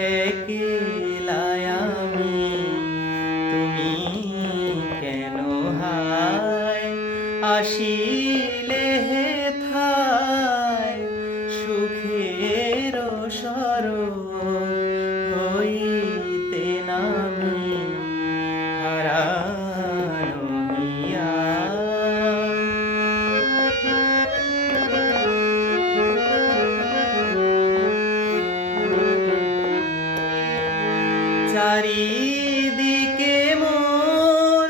একলাই আমি, তুমি কেন হায় আসিলে হেথায় সুখের সরোগ হইতে নামি হারানো হিয়া। চারিদিকে মোর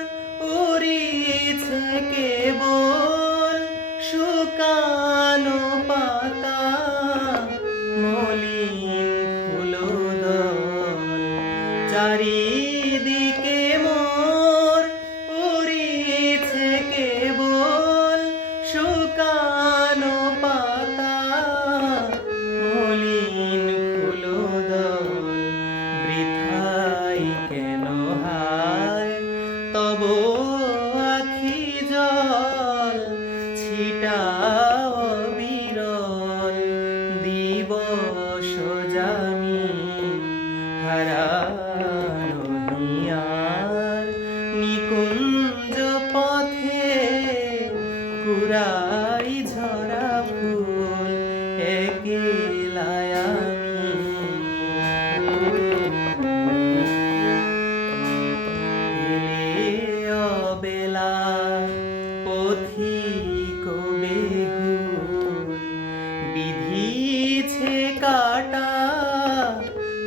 উড়িছে কেবল শুকানো পাতা মলিন ফুলদল। চারিদিকে মোর উড়িছে কেবল শুকানো পাতা মলিন ফুলদল। বৃথাই কেন হায় তব আখি জল ছিটাও বিরল দিবস জামি হারানো হিয়ার। নিকুঞ্জ পথে কুড়াই ঝরা ফুল একলাই আমি। অবেলা পথিক বেহুল বিধিছে কাটা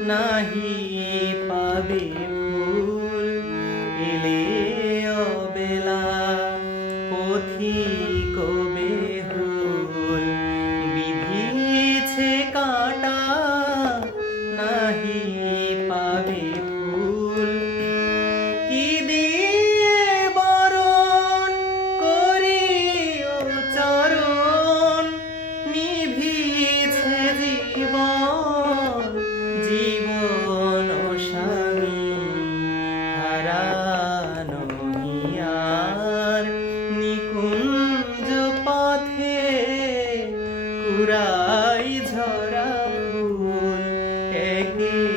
নাহি পাবে ফুল। এলে অবেলা পথিক বেহুল বিধিছে কাটা নাহি পাবে ফুল। কি দিয়ে বরণ করিও চরণ নিভিছে জীবন জীবন স্বামী হারানো হিয়ার। নিকুঞ্জ পথে কুড়াই ঝরা ফুল একলাই